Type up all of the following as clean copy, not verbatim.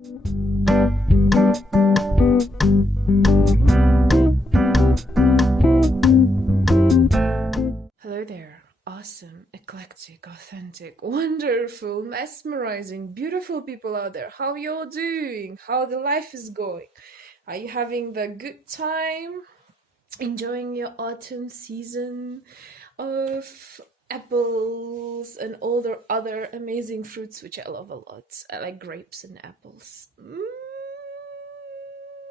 Hello there, awesome, eclectic, authentic, wonderful, mesmerizing, beautiful people out there. How you all doing? How the life is going? Are you having the good time? Enjoying your autumn season of apples and all the other amazing fruits, which I love a lot. I like grapes and apples.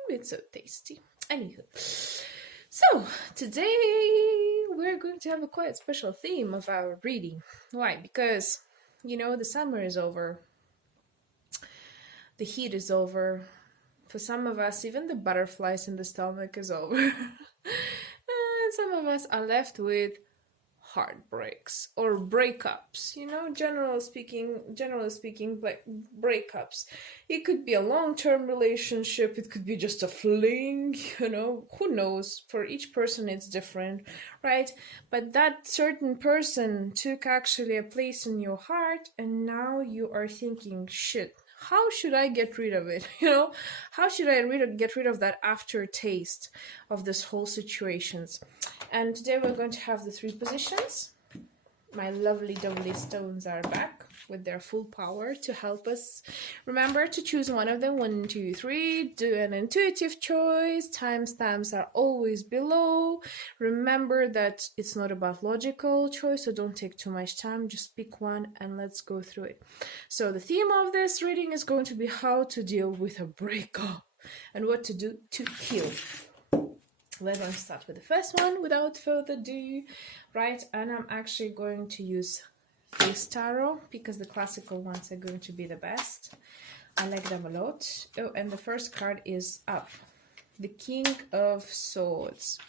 It's so tasty. Anywho, so today we're going to have a quite special theme of our reading. Why? Because, the summer is over, the heat is over. For some of us, even the butterflies in the stomach is over. And some of us are left with heartbreaks or breakups, generally speaking, like breakups. It could be a long-term relationship, it could be just a fling, who knows? For each person it's different, right? But that certain person took actually a place in your heart, and now you are thinking, shit, how should I get rid of it? How should I get rid of that aftertaste of this whole situations? And today we're going to have the 3 positions. My lovely stones are back with their full power to help us. Remember to choose one of them. 1, 2, 3. Do an intuitive choice. Timestamps are always below. Remember that it's not about logical choice, so don't take too much time. Just pick one and let's go through it. So the theme of this reading is going to be how to deal with a breakup and what to do to heal. We're going to start with the first one without further ado, right? And I'm actually going to use this tarot because the classical ones are going to be the best. I like them a lot. Oh, and the first card is up. The King of Swords.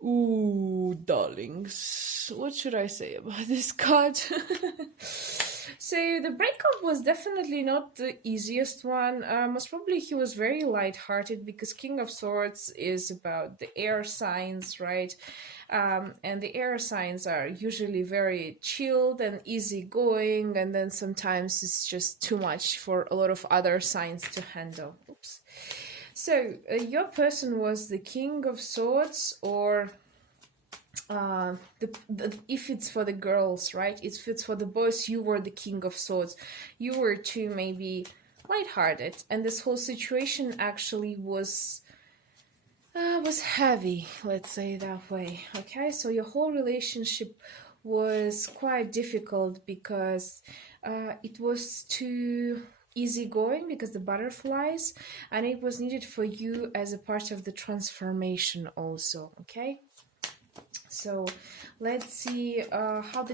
Ooh, darlings. What should I say about this card? So the breakup was definitely not the easiest one. Most probably he was very light-hearted because King of Swords is about the air signs, right? And the air signs are usually very chilled and easygoing, and then sometimes it's just too much for a lot of other signs to handle. Oops. So your person was the King of Swords, or if it's for the girls, right? If it's for the boys, you were the King of Swords. You were too maybe lighthearted, and this whole situation actually was heavy, let's say that way. Okay, so your whole relationship was quite difficult because it was too easygoing because the butterflies, and it was needed for you as a part of the transformation also. Okay, so let's see how the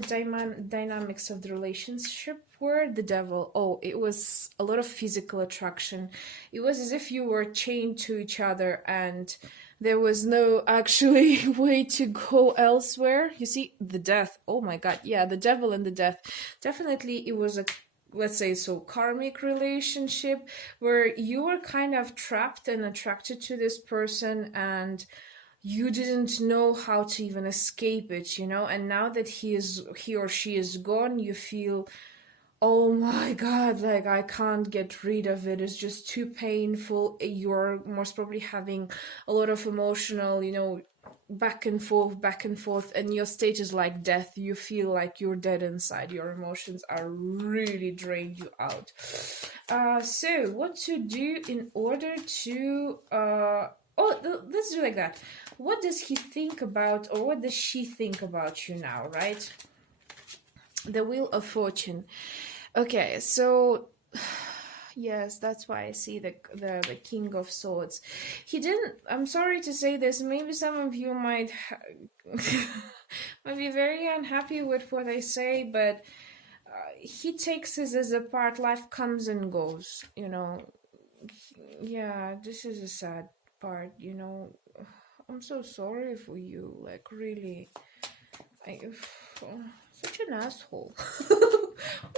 dynamics of the relationship were. The Devil. Oh, it was a lot of physical attraction. It was as if you were chained to each other and there was no actually way to go elsewhere. You see, the Death. Oh my god, yeah, the Devil and the Death. Definitely it was a, let's say so, karmic relationship where you were kind of trapped and attracted to this person, and you didn't know how to even escape it, and now that he or she is gone, you feel, oh my god, like I can't get rid of it, it's just too painful. You're most probably having a lot of emotional, back and forth, and your state is like death. You feel like you're dead inside. Your emotions are really drained you out. So what to do in order to let's do like that. What does he think about, or what does she think about you now, right? The Wheel of Fortune. Okay, so yes, that's why I see the King of Swords. He didn't, I'm sorry to say this, maybe some of you might might be very unhappy with what I say, but he takes this as a part. Life comes and goes, yeah, this is a sad part, I'm so sorry for you, like really, such an asshole.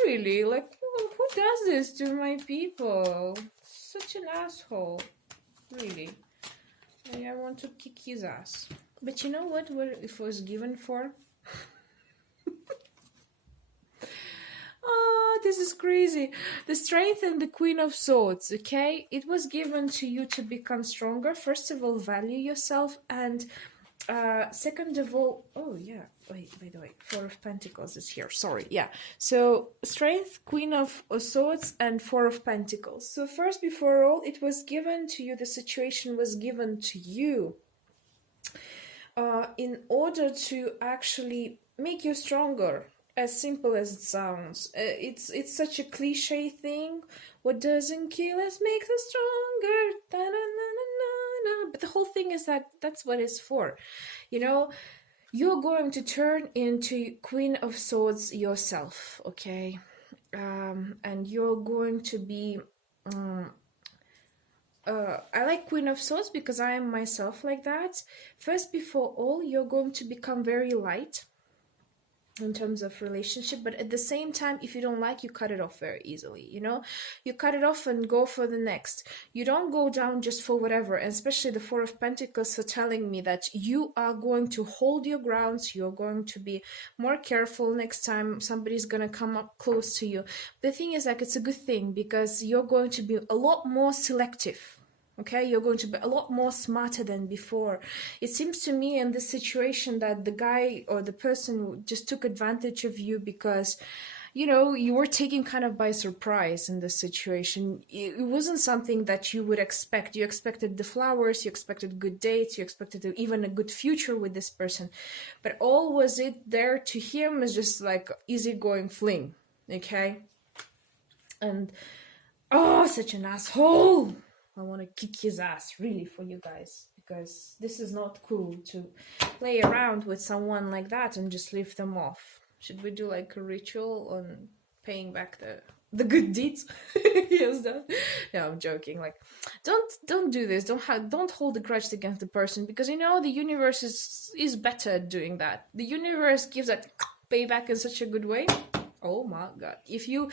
Really, like, who does this to my people? Such an asshole, really. I want to kick his ass. But you know what it was given for? Oh, this is crazy. The strength and the Queen of Swords, okay? It was given to you to become stronger. First of all, value yourself, and second of all, oh yeah, wait, by the way, Four of Pentacles is here. Sorry, yeah. So strength, Queen of Swords, and Four of Pentacles. So first, before all, it was given to you. The situation was given to you in order to actually make you stronger. As simple as it sounds, it's such a cliche thing. What doesn't kill us makes us stronger. Da-na-na-na-na-na. But the whole thing is that that's what it's for. You know, you're going to turn into Queen of Swords yourself, okay? And you're going to be. I like Queen of Swords because I am myself like that. First, before all, you're going to become very light in terms of relationship, but at the same time, if you don't like, you cut it off very easily. You know, you cut it off and go for the next. You don't go down just for whatever, and especially the Four of Pentacles are telling me that you are going to hold your grounds. You're going to be more careful next time somebody's gonna come up close to you. The thing is, like, it's a good thing because you're going to be a lot more selective. Okay, you're going to be a lot more smarter than before. It seems to me in this situation that the guy or the person just took advantage of you because, you know, you were taken kind of by surprise in this situation. It wasn't something that you would expect. You expected the flowers, you expected good dates, you expected even a good future with this person. But all was it there to him is just like easygoing fling, okay? And, oh, such an asshole! I want to kick his ass, really, for you guys, because this is not cool to play around with someone like that and just leave them off. Should we do like a ritual on paying back the good deeds? Yes, that. No, I'm joking. Like, don't do this. Don't hold a grudge against the person, because you know the universe is better at doing that. The universe gives that payback in such a good way. Oh my God! If you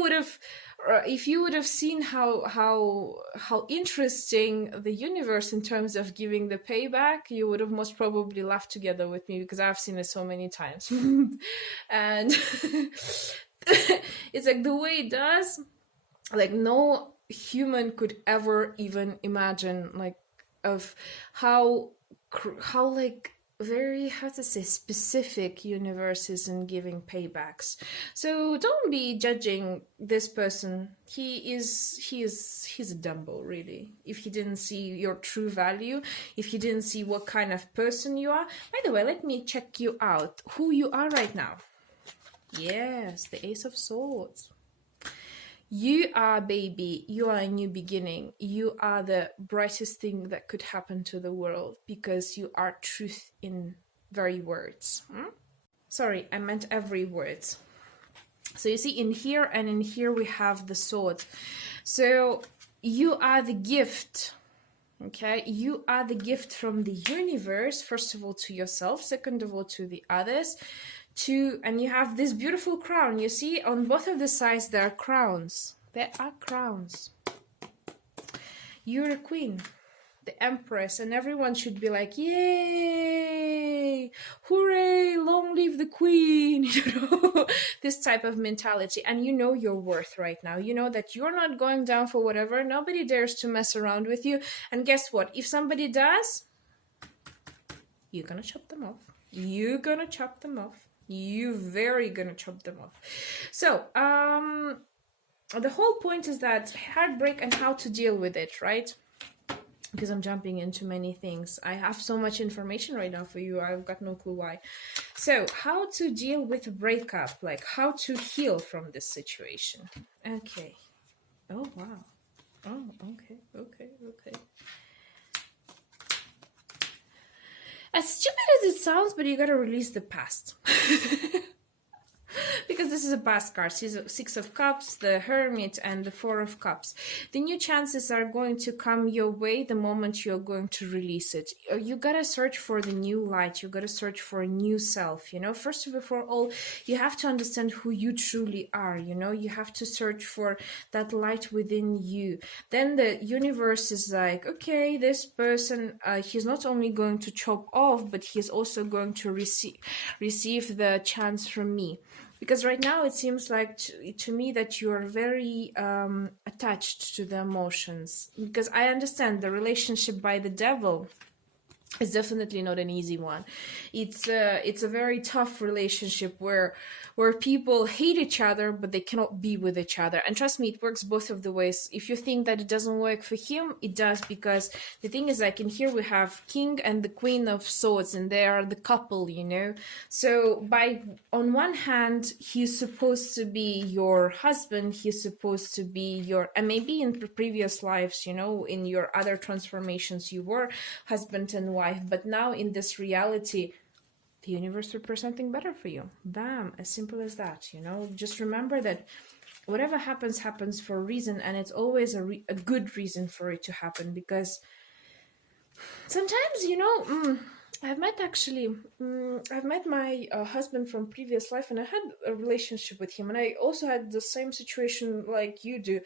would have seen how interesting the universe in terms of giving the payback, you would have most probably laughed together with me, because I've seen it so many times. And it's like the way it does, like no human could ever even imagine, like, of how like very, how to say, specific universes in giving paybacks. So don't be judging this person. He's a Dumbo, really. If he didn't see your true value, if he didn't see what kind of person you are. By the way, let me check you out, who you are right now. Yes, the Ace of Swords. You are, baby, you are a new beginning. You are the brightest thing that could happen to the world, because you are truth in very words. Sorry, I meant every word. So you see, in here and in here we have the sword. So you are the gift. Okay, you are the gift from the universe, first of all to yourself, second of all to the others. And you have this beautiful crown. You see, on both of the sides there are crowns. There are crowns. You're a queen, the empress, and everyone should be like, yay, hooray, long live the queen, you know, this type of mentality. And you know your worth right now. You know that you're not going down for whatever. Nobody dares to mess around with you. And guess what? If somebody does, you're gonna chop them off. You're gonna chop them off. You very gonna chop them off. So the whole point is that heartbreak and how to deal with it, right? Because I'm jumping into many things. I have so much information right now for you. I've got no clue why. So how to deal with a breakup, like how to heal from this situation. Okay. Oh wow. Oh, okay. As stupid as it sounds, but you gotta release the past. Because this is a past card. Six of Cups, the Hermit, and the Four of Cups. The new chances are going to come your way the moment you're going to release it. You gotta search for the new light. You gotta search for a new self, you know. First of all, you have to understand who you truly are, you know. You have to search for that light within you. Then the universe is like, okay, this person, he's not only going to chop off, but he's also going to receive the chance from me. Because right now it seems like to me that you're very attached to the emotions. Because I understand the relationship by the devil is definitely not an easy one. It's a very tough relationship where people hate each other but they cannot be with each other. And trust me, it works both of the ways. If you think that it doesn't work for him, it does, because the thing is, like in here we have king and the queen of swords, and they are the couple, you know. So by on one hand, he's supposed to be your husband, he's supposed to be your, and maybe in previous lives, you know, in your other transformations you were husband and wife, but now in this reality the universe prepares something better for you. Bam, as simple as that, you know. Just remember that whatever happens happens for a reason, and it's always a good reason for it to happen. Because sometimes, you know, I've met my husband from previous life, and I had a relationship with him, and I also had the same situation like you do.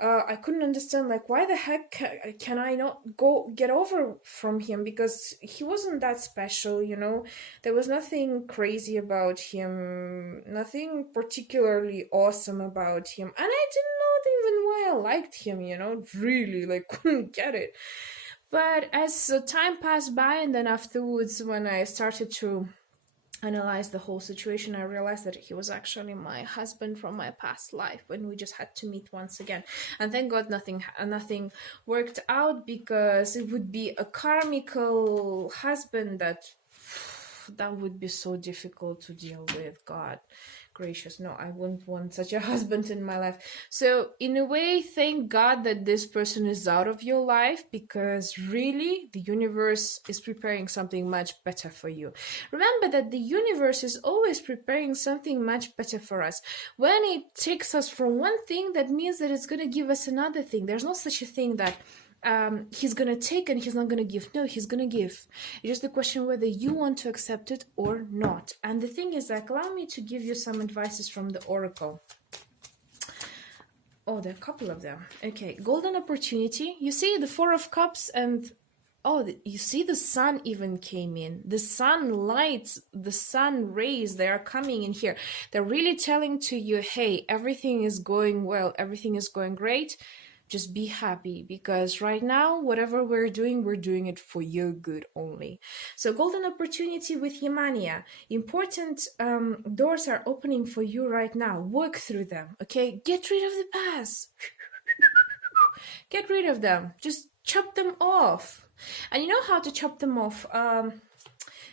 I couldn't understand, like, why the heck can I not go get over from him, because he wasn't that special, you know. There was nothing crazy about him, nothing particularly awesome about him, and I didn't know even why I liked him, you know, really, like, couldn't get it. But as time passed by, and then afterwards, when I started to analyze the whole situation, I realized that he was actually my husband from my past life, when we just had to meet once again. And thank God nothing worked out, because it would be a karmical husband that would be so difficult to deal with. God gracious, no, I wouldn't want such a husband in my life. So in a way, thank God that this person is out of your life, because really the universe is preparing something much better for you. Remember that the universe is always preparing something much better for us. When it takes us from one thing, that means that it's going to give us another thing. There's no such a thing that he's gonna take and he's not gonna give. No, he's gonna give. It's just a question whether you want to accept it or not. And the thing is, like, allow me to give you some advices from the oracle. Oh, there are a couple of them. Okay, golden opportunity. You see the Four of Cups, and oh, you see the sun even came in. The sun lights, the sun rays, they are coming in here. They're really telling to you, hey, everything is going well, everything is going great. Just be happy, because right now, whatever we're doing it for your good only. So golden opportunity with Yemania. Important doors are opening for you right now. Work through them, okay? Get rid of the past. Get rid of them. Just chop them off. And you know how to chop them off.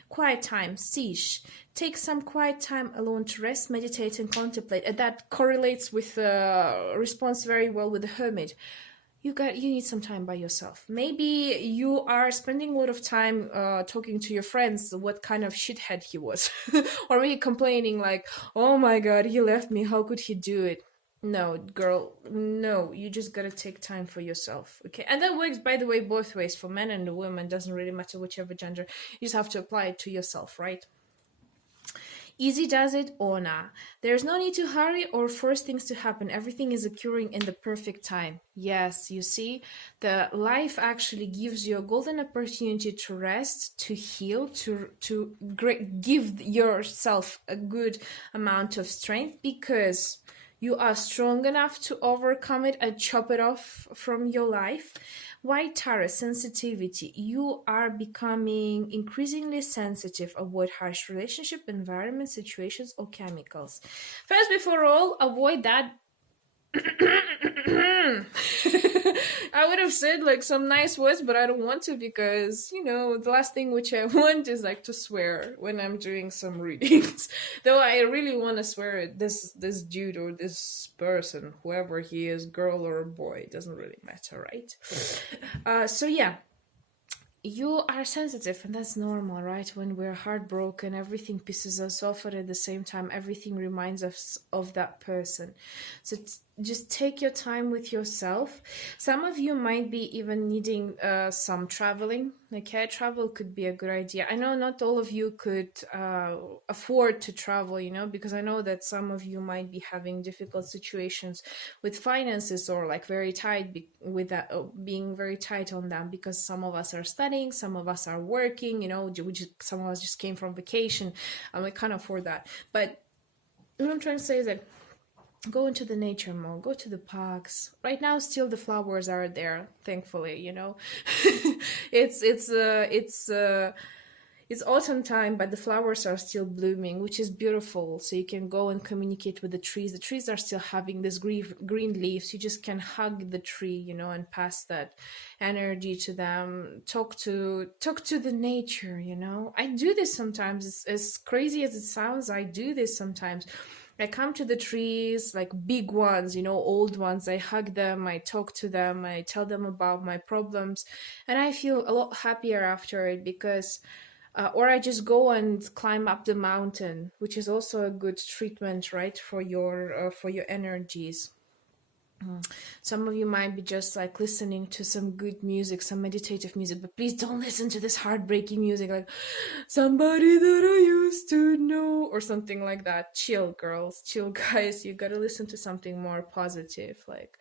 Quiet time, siege. Take some quiet time alone to rest, meditate, and contemplate. And that correlates with the response very well with the hermit. You need some time by yourself. Maybe you are spending a lot of time talking to your friends what kind of shithead he was. Or maybe complaining like, oh my god, he left me, how could he do it? No, girl, no, you just gotta take time for yourself, okay? And that works, by the way, both ways, for men and women. Doesn't really matter whichever gender. You just have to apply it to yourself, right? Easy does it or nah. There's no need to hurry or force things to happen. Everything is occurring in the perfect time. Yes, you see, the life actually gives you a golden opportunity to rest, to heal, to give yourself a good amount of strength, because you are strong enough to overcome it and chop it off from your life. White Tarot, sensitivity. You are becoming increasingly sensitive. Avoid harsh relationship, environment, situations, or chemicals. First, before all, avoid that. I would have said like some nice words, but I don't want to, because, you know, the last thing which I want is like to swear when I'm doing some readings. Though I really want to swear at this dude or this person, whoever he is, girl or boy, it doesn't really matter, right? So yeah. You are sensitive, and that's normal, right? When we're heartbroken, everything pisses us off, but at the same time, everything reminds us of that person. So just take your time with yourself. Some of you might be even needing some traveling. Okay, travel could be a good idea. I know not all of you could afford to travel, you know, because I know that some of you might be having difficult situations with finances, or like very tight with that, being very tight on them, because some of us are studying, some of us are working, you know, some of us just came from vacation and we can't afford that. But what I'm trying to say is that go into the nature more, go to the parks. Right now still the flowers are there, thankfully, you know. It's autumn time, but the flowers are still blooming, which is beautiful. So you can go and communicate with the trees. The trees are still having this green leaves. You just can hug the tree, you know, and pass that energy to them. Talk to the nature, you know. I do this sometimes. It's, as crazy as it sounds, I do this sometimes. I come to the trees, like big ones, you know, old ones. I hug them, I talk to them, I tell them about my problems, and I feel a lot happier after it because, or I just go and climb up the mountain, which is also a good treatment, right, for your energies. Some of you might be just like listening to some good music, some meditative music, but please don't listen to this heartbreaking music like somebody that I used to know or something like that. Chill, girls, chill, guys. You gotta listen to something more positive. Like,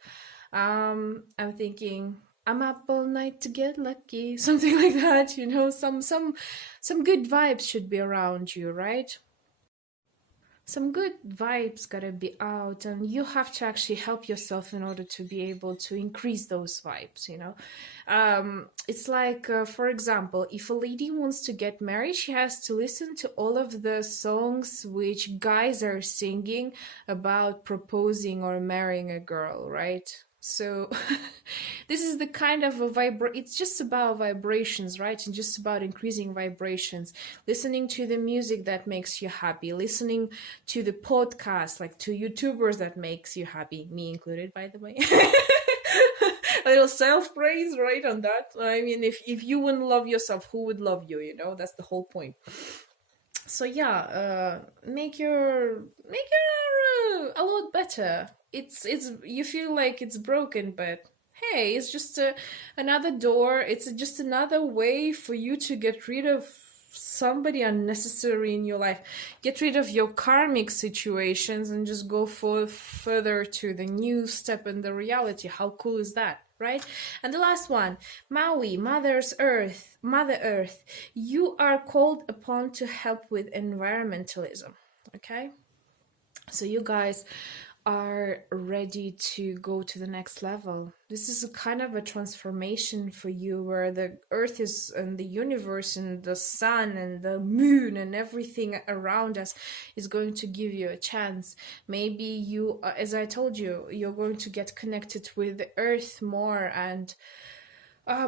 I'm thinking I'm up all night to get lucky, something like that. You know, some good vibes should be around you, right? Some good vibes gotta be out, and you have to actually help yourself in order to be able to increase those vibes, you know. It's like, for example, if a lady wants to get married, she has to listen to all of the songs which guys are singing about proposing or marrying a girl, right? So this is the kind of it's just about vibrations, right? And just about increasing vibrations, listening to the music that makes you happy, listening to the podcast, like to YouTubers that makes you happy, me included, by the way. A little self-praise, right, on that. I mean, if you wouldn't love yourself, who would love you? You know, that's the whole point. So yeah, make your a lot better. It's you feel like it's broken, but hey, it's just another door. It's just another way for you to get rid of somebody unnecessary in your life. Get rid of your karmic situations and just go further to the new step in the reality. How cool is that? Right? And the last one, Maui, Mother Earth, you are called upon to help with environmentalism. Okay? So you guys are ready to go to the next level. This is a kind of a transformation for you where the earth is and the universe and the sun and the moon and everything around us is going to give you a chance. Maybe you, as I told you, you're going to get connected with the earth more, and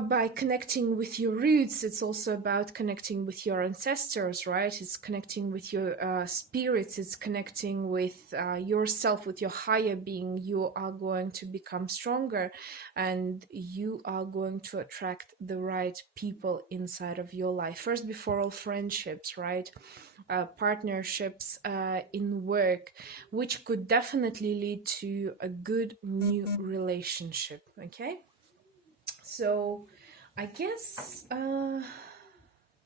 by connecting with your roots, it's also about connecting with your ancestors, right? It's connecting with your spirits. It's connecting with yourself, with your higher being. You are going to become stronger, and you are going to attract the right people inside of your life. First, before all, friendships, right? Partnerships in work, which could definitely lead to a good new relationship, okay? So I guess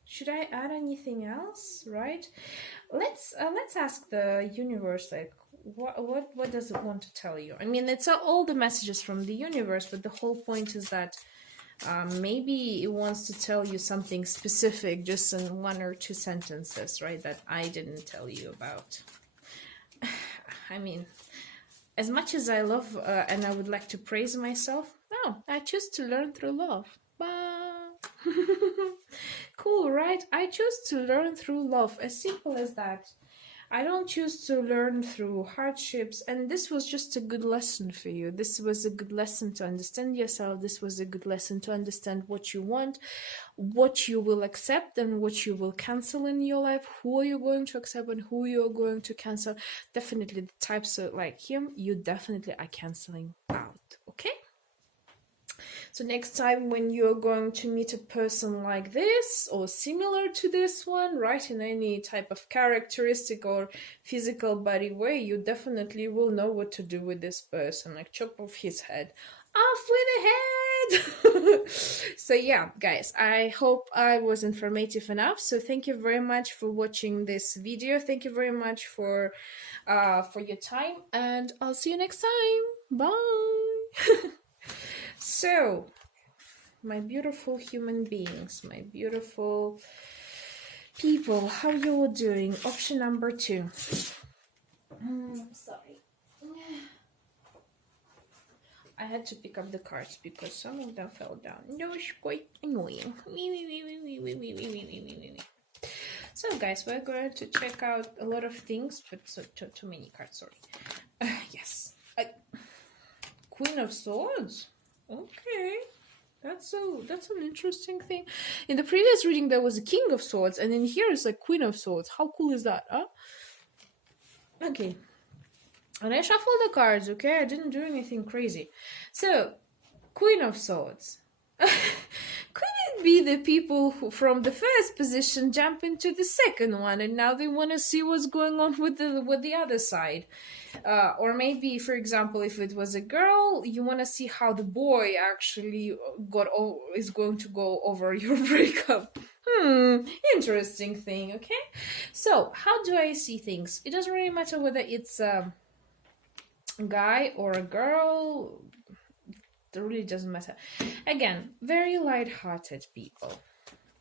should I add anything else, right? Let's ask the universe, like what does it want to tell you? I mean, it's all the messages from the universe, but the whole point is that maybe it wants to tell you something specific just in one or two sentences, right, that I didn't tell you about. I mean, as much as I love and I would like to praise myself, no, I choose to learn through love. Cool, right? I choose to learn through love. As simple as that. I don't choose to learn through hardships, and this was just a good lesson for you. This was a good lesson to understand yourself. This was a good lesson to understand what you want, what you will accept and what you will cancel in your life, who are you going to accept and who you're going to cancel. Definitely the types of like him, you definitely are canceling out, okay? So next time when you're going to meet a person like this or similar to this one, right, in any type of characteristic or physical body way, you definitely will know what to do with this person, like chop off his head. Off with the head! So yeah, guys, I hope I was informative enough. So thank you very much for watching this video. Thank you very much for your time, and I'll see you next time. Bye! So, my beautiful human beings, my beautiful people, how you all doing? Option number 2. Sorry. I had to pick up the cards because some of them fell down. That was quite annoying. So guys, we're going to check out a lot of things, but too many cards, sorry. Yes. Queen of Swords. Okay. That's an interesting thing. In the previous reading there was a King of Swords, and in here it's like Queen of Swords. How cool is that, huh? Okay. And I shuffled the cards, okay? I didn't do anything crazy. So, Queen of Swords. Could it be the people who from the first position jump into the second one and now they want to see what's going on with the other side? Or maybe, for example, if it was a girl, you want to see how the boy actually is going to go over your breakup. Interesting thing, okay? So, how do I see things? It doesn't really matter whether it's a guy or a girl. It really doesn't matter. Again, very light-hearted people.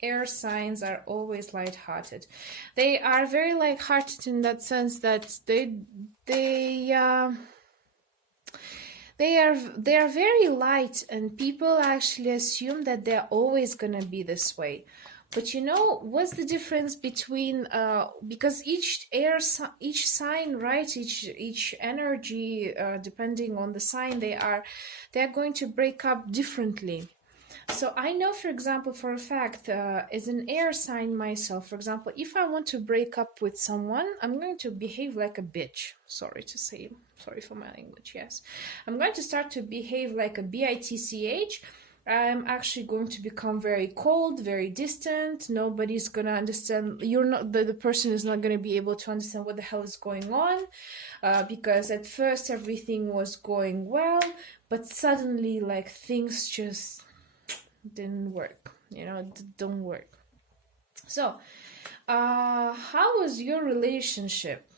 Air signs are always light-hearted. They are very light-hearted in that sense that they are very light, and people actually assume that they're always gonna be this way. But you know, what's the difference between because each sign, right? Each energy, depending on the sign, they're going to break up differently. So I know, for example, for a fact, as an air sign myself, for example, if I want to break up with someone, I'm going to behave like a bitch. Sorry to say, sorry for my language. Yes, I'm going to start to behave like a bitch. I'm actually going to become very cold, very distant. Nobody's going to understand. The person is not going to be able to understand what the hell is going on, because at first everything was going well, but suddenly things just didn't work. Don't work. So, how was your relationship?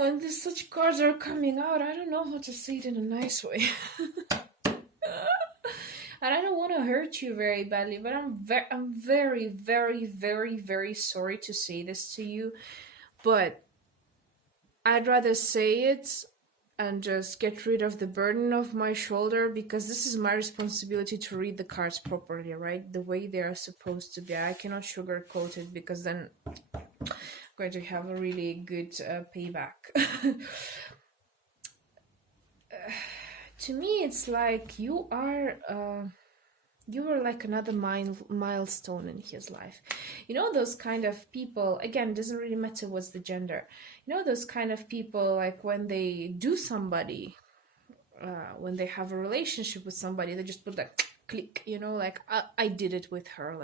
When such cards are coming out, I don't know how to say it in a nice way. And I don't want to hurt you very badly, but I'm very, very, very, very sorry to say this to you, but I'd rather say it and just get rid of the burden of my shoulder, because this is my responsibility to read the cards properly, right? The way they are supposed to be. I cannot sugarcoat it, because then going to have a really good payback. To me, it's like you are like another milestone in his life. Those kind of people, again, doesn't really matter what's the gender. Those kind of people, like when they do somebody, when they have a relationship with somebody, they just put click, I did it with her,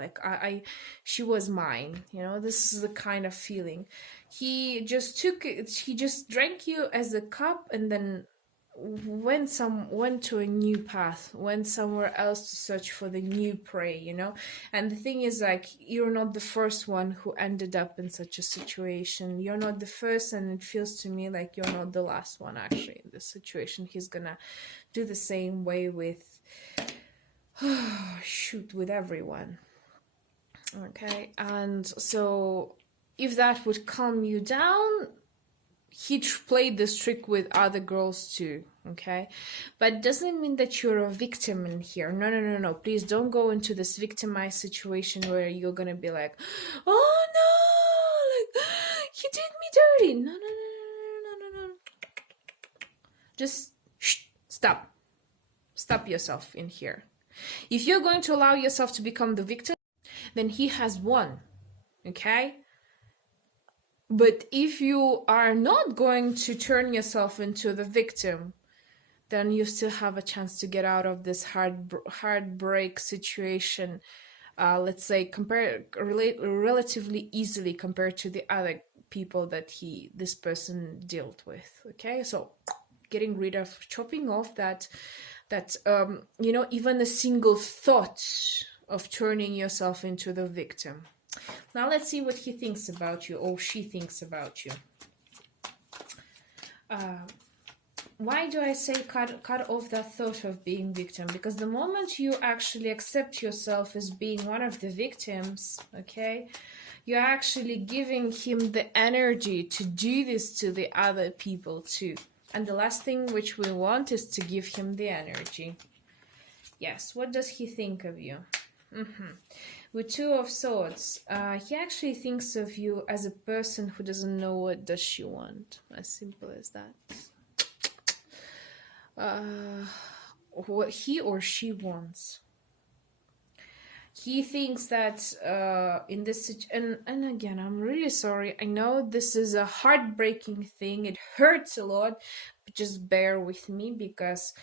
she was mine, this is the kind of feeling. He just drank you as a cup, and then went to a new path, went somewhere else to search for the new prey, And the thing is, you're not the first one who ended up in such a situation. You're not the first, and it feels to me like you're not the last one actually in this situation. He's gonna do the same way with with everyone. Okay, and so if that would calm you down, he played this trick with other girls too, okay? But it doesn't mean that you're a victim in here. No. Please don't go into this victimized situation where you're gonna be like, oh no, he did me dirty. No. Just stop. Stop yourself in here. If you're going to allow yourself to become the victim, then he has won, okay? But if you are not going to turn yourself into the victim, then you still have a chance to get out of this heartbreak situation, let's say, relatively easily compared to the other people that this person dealt with, okay? So getting rid of, chopping off that even a single thought of turning yourself into the victim. Now let's see what he thinks about you, or she thinks about you. why do I say cut off that thought of being victim? Because the moment you actually accept yourself as being one of the victims, okay, you're actually giving him the energy to do this to the other people too. And the last thing which we want is to give him the energy. Yes, what does he think of you? With Two of Swords, he actually thinks of you as a person who doesn't know what does she want. As simple as that. What he or she wants. He thinks that in this and again, I'm really sorry. I know this is a heartbreaking thing. It hurts a lot, but just bear with me because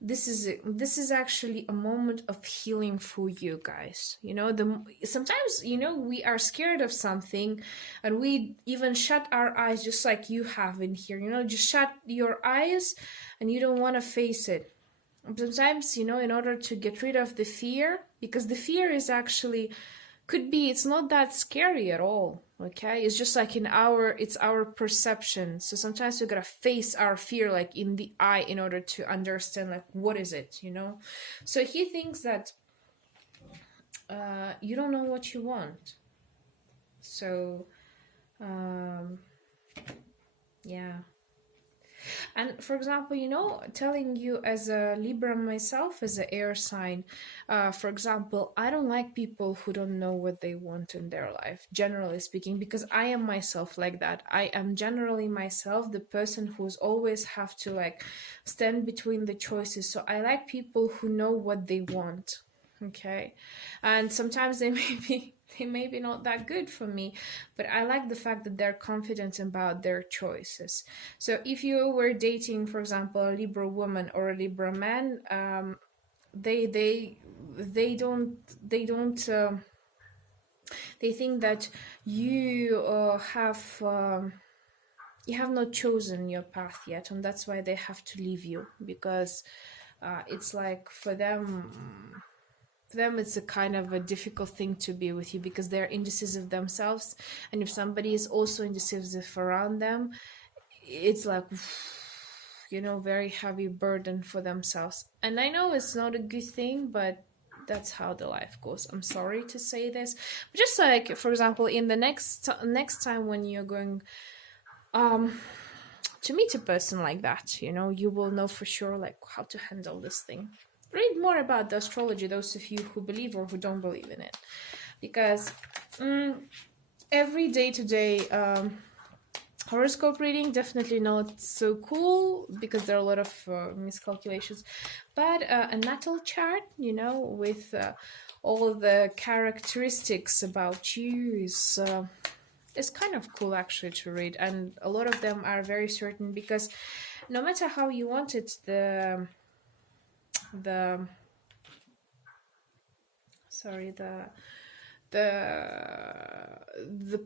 this is actually a moment of healing for you guys. You know, sometimes, you know, we are scared of something and we even shut our eyes, just like you have in here. You know, just shut your eyes and you don't want to face it. Sometimes, you know, in order to get rid of the fear, because the fear is actually it's not that scary at all, okay? It's just like it's our perception. So sometimes we gotta face our fear like in the eye in order to understand like what is it, you know? So he thinks that you don't know what you want. So yeah. And for example, you know, telling you as a Libra myself, as an air sign, for example, I don't like people who don't know what they want in their life, generally speaking, because I am myself like that. I am generally myself the person who's always have to like stand between the choices. So I like people who know what they want. Okay. And sometimes they may be not that good for me, but I like the fact that they're confident about their choices. So if you were dating, for example, a Libra woman or a Libra man, they think that you have not chosen your path yet, and that's why they have to leave you, because it's like for them it's a kind of a difficult thing to be with you, because they're indecisive themselves, and if somebody is also indecisive around them, it's like, you know, very heavy burden for themselves. And I know it's not a good thing, but that's how the life goes. I'm sorry to say this, but just like, for example, in the next time when you're going to meet a person like that, you know, you will know for sure like how to handle this thing. Read more about the astrology, those of you who believe or who don't believe in it, because every day-to-day horoscope reading definitely not so cool, because there are a lot of miscalculations, but a natal chart, you know, with all the characteristics about you is kind of cool actually to read, and a lot of them are very certain, because no matter how you want it, the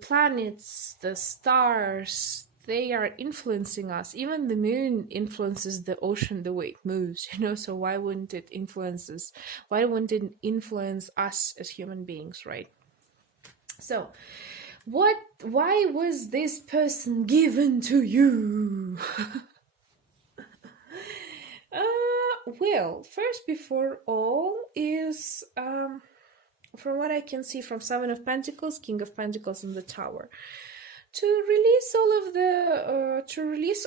planets, the stars, they are influencing us. Even the moon influences the ocean the way it moves, you know, so why wouldn't it influence us? Why wouldn't it influence us as human beings, right? So why was this person given to you? Well, first before all is from what I can see from Seven of Pentacles, King of Pentacles, and the Tower, to release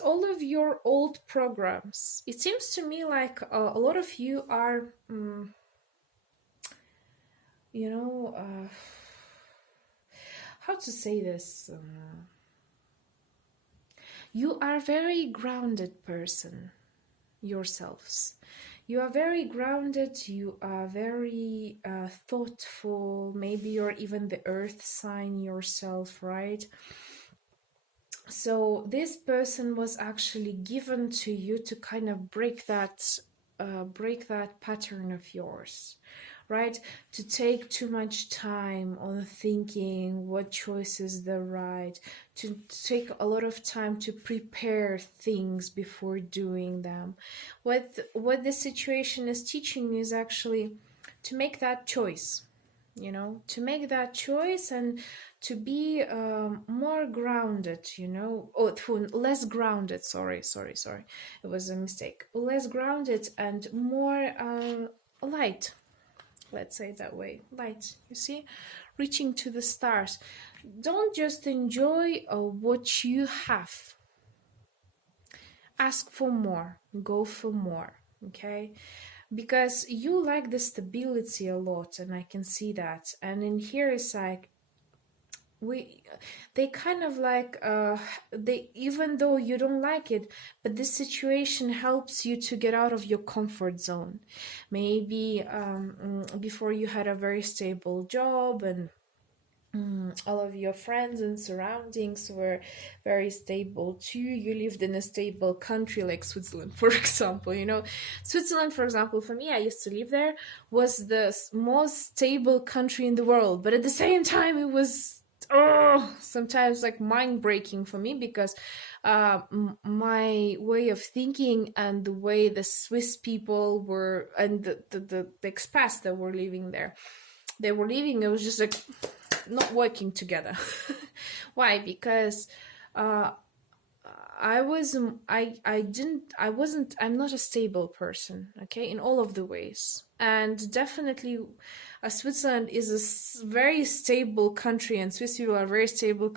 all of your old programs. It seems to me like a lot of you are, you know, how to say this? You are a very grounded person yourselves. You are very grounded, you are very thoughtful. Maybe you're even the earth sign yourself, right? So this person was actually given to you to kind of break that pattern of yours, right? To take too much time on thinking what choice is the right, to take a lot of time to prepare things before doing them. What this situation is teaching you is actually to make that choice. you know, to make that choice and to be more grounded, you know, or less grounded, sorry, it was a mistake, less grounded and more light, let's say it that way, light, you see, reaching to the stars. Don't just enjoy what you have, ask for more, go for more, okay? Because you like the stability a lot, and I can see that. And in here it's like they kind of like they, even though you don't like it, but this situation helps you to get out of your comfort zone. Maybe before you had a very stable job, and all of your friends and surroundings were very stable too. You lived in a stable country like Switzerland, for example. You know, Switzerland, for example, for me, I used to live there, was the most stable country in the world. But at the same time, it was sometimes like mind breaking for me, because my way of thinking and the way the Swiss people were, and the expats that were living there, they were living, it was just like not working together. Why? Because I'm not a stable person, okay, in all of the ways. And definitely Switzerland is a very stable country, and Swiss people are very stable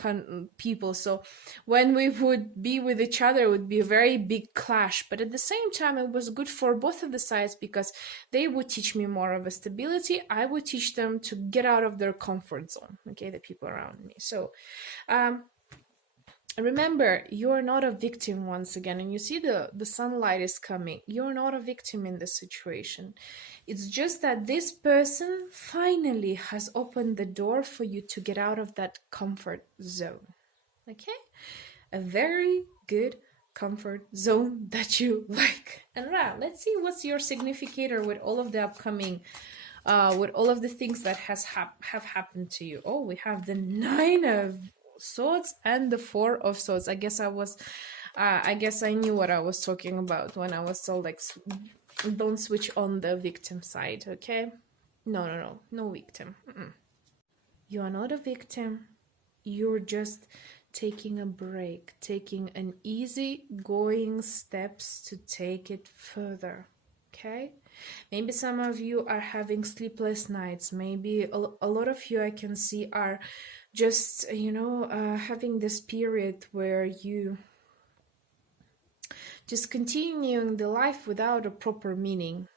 people. So when we would be with each other, it would be a very big clash. But at the same time, it was good for both of the sides, because they would teach me more of a stability. I would teach them to get out of their comfort zone, okay, the people around me. So remember, you're not a victim once again, and you see the sunlight is coming. You're not a victim in this situation. It's just that this person finally has opened the door for you to get out of that comfort zone. Okay? A very good comfort zone that you like. And now, let's see what's your significator with all of the upcoming with all of the things that have happened to you. Oh, we have the 9 of Swords and the 4 of Swords. I guess I knew what I was talking about when I was told, like, don't switch on the victim side, okay? No victim. You are not a victim. You're just taking a break, taking an easy going steps to take it further, okay? Maybe some of you are having sleepless nights. Maybe a lot of you, I can see, are just, having this period where you just continuing the life without a proper meaning.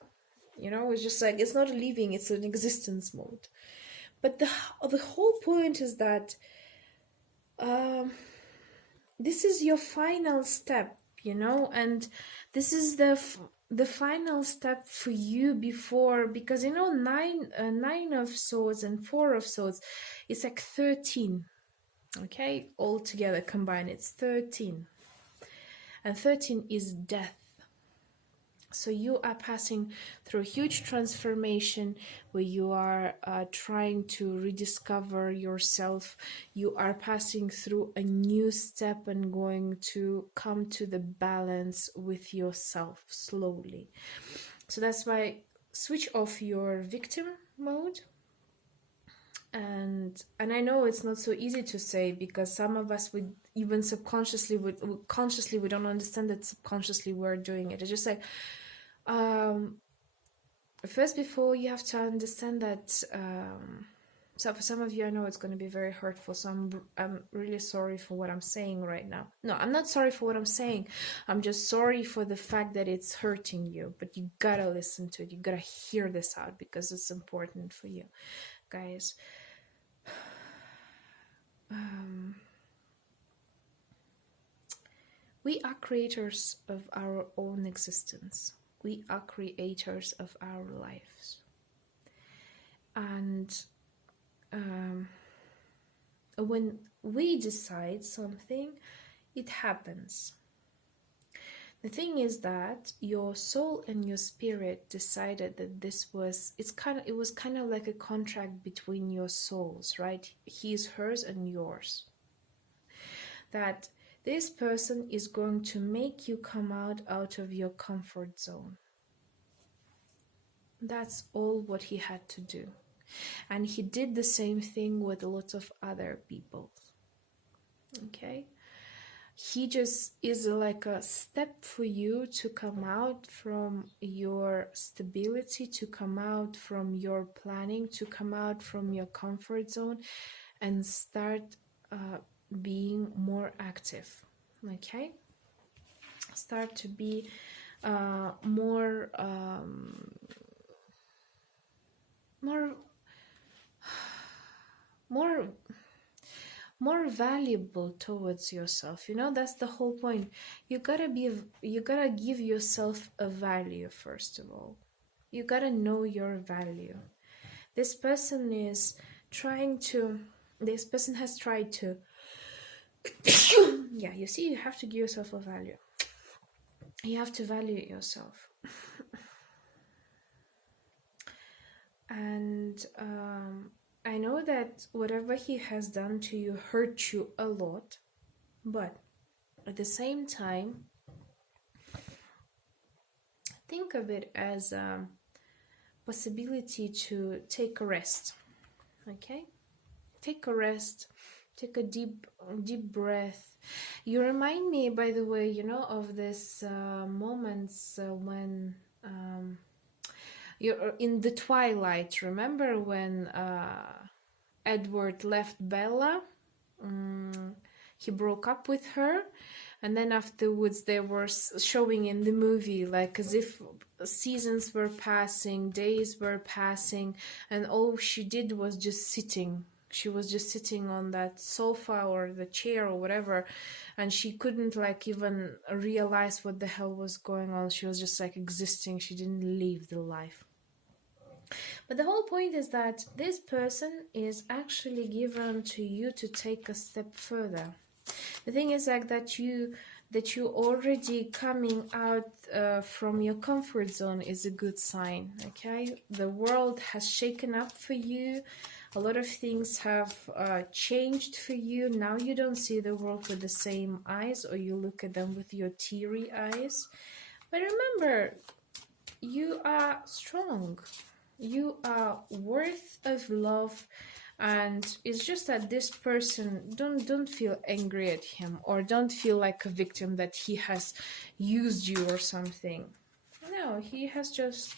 It's just like, it's not a living, it's an existence mode. But the whole point is that this is your final step, and this is the final step for you before, because 9 of Swords and 4 of Swords, it's like 13, okay, all together combined, it's 13, and 13 is death. So you are passing through a huge transformation where you are trying to rediscover yourself. You are passing through a new step and going to come to the balance with yourself slowly. So that's why switch off your victim mode. And I know it's not so easy to say, because some of us would even consciously we don't understand that subconsciously we're doing it. It's just like, first, before, you have to understand that, so for some of you, I know it's going to be very hurtful, so I'm really sorry for what I'm saying right now. No, I'm not sorry for what I'm saying. I'm just sorry for the fact that it's hurting you, but you gotta listen to it. You gotta hear this out, because it's important for you, guys. We are creators of our own existence. We are creators of our lives. And when we decide something, it happens. The thing is that your soul and your spirit decided that it was kind of like a contract between your souls, right? His, hers, and yours. That this person is going to make you come out of your comfort zone. That's all what he had to do. And he did the same thing with a lot of other people. Okay? He just is like a step for you to come out from your stability, to come out from your planning, to come out from your comfort zone and start being more active. Okay? Start to be more more valuable towards yourself. You know, that's the whole point. You gotta give yourself a value. First of all, you gotta know your value. This person has tried to yeah, you see, you have to give yourself a value. You have to value yourself. And I know that whatever he has done to you hurt you a lot, but at the same time, think of it as a possibility to take a rest. Okay? Take a rest. Take a deep breath. You remind me, by the way, you know, of this moments when you're in the twilight. Remember when Edward left Bella? He broke up with her, and then afterwards they were showing in the movie like as if seasons were passing, days were passing, and all she did was just sitting. She was just sitting on that sofa or the chair or whatever, and she couldn't like even realize what the hell was going on. She was just like existing. She didn't live the life. But the whole point is that this person is actually given to you to take a step further. The thing is like that you already coming out from your comfort zone is a good sign. Okay, the world has shaken up for you. A lot of things have changed for you. Now you don't see the world with the same eyes, or you look at them with your teary eyes. But remember, you are strong. You are worth of love, and it's just that this person, don't feel angry at him, or don't feel like a victim that he has used you or something. No, he has just,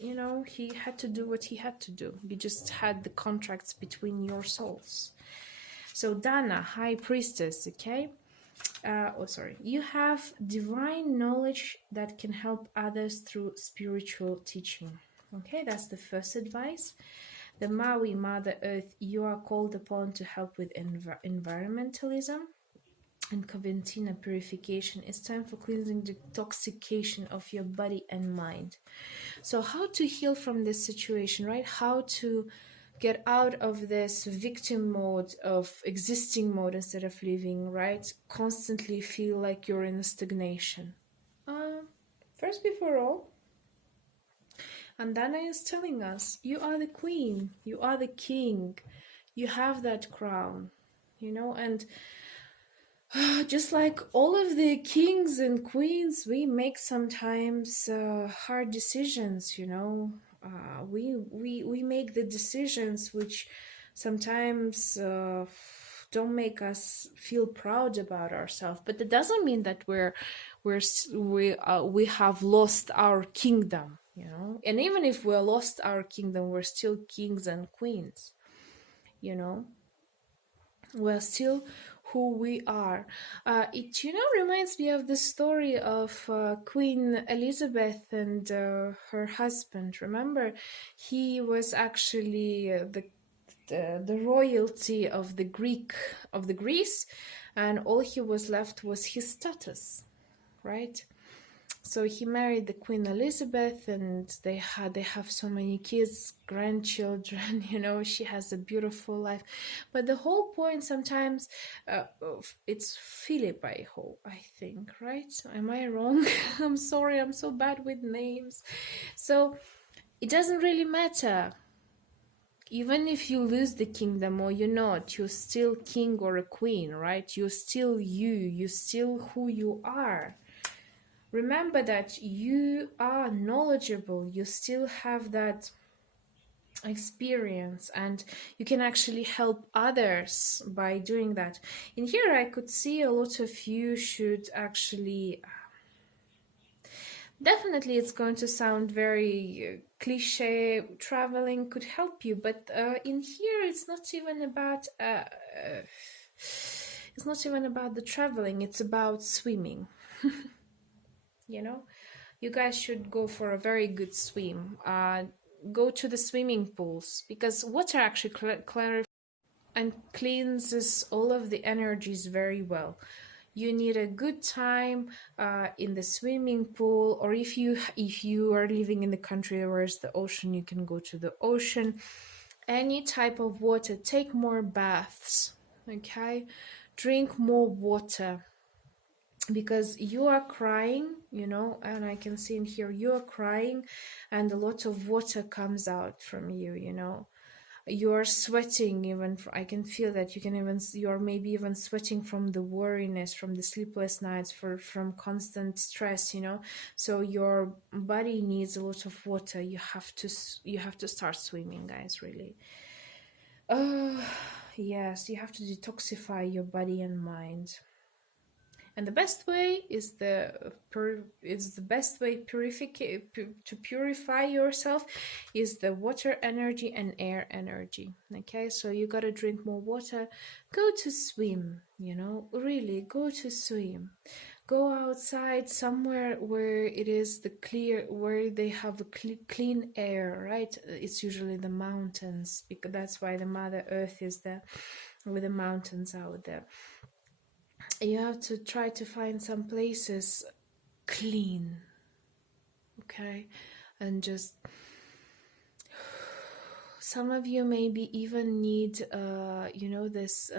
you know, he had to do what he had to do. You just had the contracts between your souls. So Dana, High Priestess, okay? You have divine knowledge that can help others through spiritual teaching. Okay, that's the first advice. The Maui, Mother Earth, you are called upon to help with environmentalism and Coventina purification. It's time for cleansing the toxication of your body and mind. So how to heal from this situation, right? How to get out of this victim mode, of existing mode instead of living, right? Constantly feel like you're in a stagnation. First, before all, and Dana is telling us, you are the queen, you are the king, you have that crown, you know, and just like all of the kings and queens, we make sometimes hard decisions, you know. We make the decisions which sometimes don't make us feel proud about ourselves, but that doesn't mean that we have lost our kingdom, you know. And even if we're lost our kingdom, we're still kings and queens, you know. We're still who we are. It, you know, reminds me of the story of Queen Elizabeth and her husband. Remember, he was actually the royalty of the Greece, and all he was left was his status, right? So he married the Queen Elizabeth, and they have so many kids, grandchildren, you know. She has a beautiful life. But the whole point sometimes, it's Philip, I think, right? Am I wrong? I'm sorry, I'm so bad with names. So it doesn't really matter. Even if you lose the kingdom or you're not, you're still king or a queen, right? You're still you're still who you are. Remember that you are knowledgeable. You still have that experience, and you can actually help others by doing that. In here I could see a lot of you should actually, definitely it's going to sound very cliche, traveling could help you, but in here it's not even about it's not even about the traveling, it's about swimming. You know, you guys should go for a very good swim. Go to the swimming pools, because water actually clarifies and cleanses all of the energies very well. You need a good time in the swimming pool, or if you are living in the country where there's the ocean, you can go to the ocean. Any type of water, take more baths, okay? Drink more water, because you are crying, you know, and I can see in here you are crying, and a lot of water comes out from you, you know. You're sweating, even I can feel that you're maybe even sweating from the worriness, from the sleepless nights, from constant stress, you know. So your body needs a lot of water. You have to start swimming, guys, really. Yes, you have to detoxify your body and mind. And the best way is to purify yourself is the water energy and air energy. Okay, so you gotta drink more water, go to swim, you know, really go to swim. Go outside somewhere where it is where they have a clean air, right? It's usually the mountains, because that's why the Mother Earth is there with the mountains out there. You have to try to find some places clean, okay? And just, some of you maybe even need this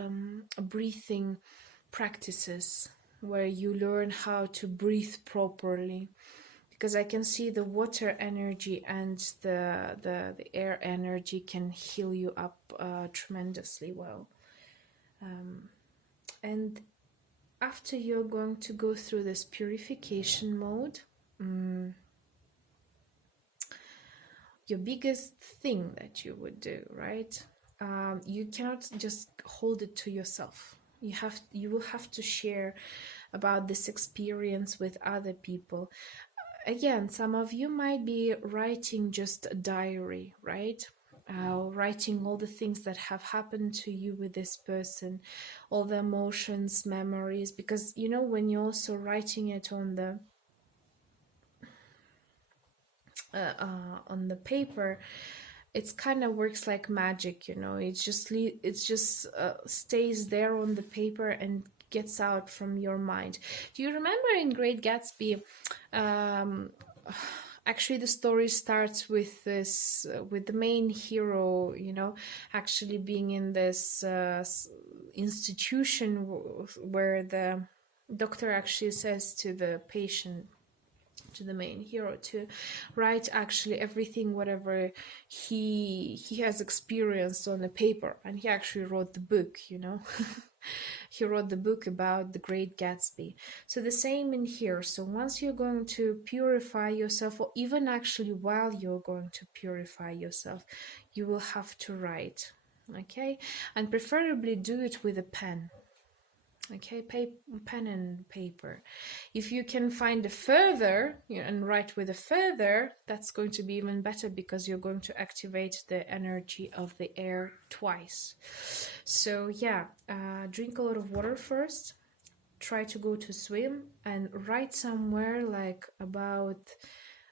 breathing practices where you learn how to breathe properly, because I can see the water energy and the air energy can heal you up tremendously well. And after you're going to go through this purification mode, your biggest thing that you would do, right? You cannot just hold it to yourself. You will have to share about this experience with other people. Again, some of you might be writing just a diary, right? Writing all the things that have happened to you with this person, all the emotions, memories, because you know, when you're also writing it on the paper, it's kind of works like magic, you know. It's just stays there on the paper and gets out from your mind. Do you remember in Great Gatsby, actually the story starts with this with the main hero, you know, actually being in this institution where the doctor actually says to the patient, to the main hero, to write actually everything, whatever he has experienced on the paper. And he actually wrote the book, you know. He wrote the book about the Great Gatsby. So the same in here. So once you're going to purify yourself, or even actually while you're going to purify yourself, you will have to write, okay? And preferably do it with a pen. Okay, pen and paper. If you can find a feather, you know, and write with a feather, that's going to be even better, because you're going to activate the energy of the air twice. So yeah, drink a lot of water first. Try to go to swim and write somewhere like about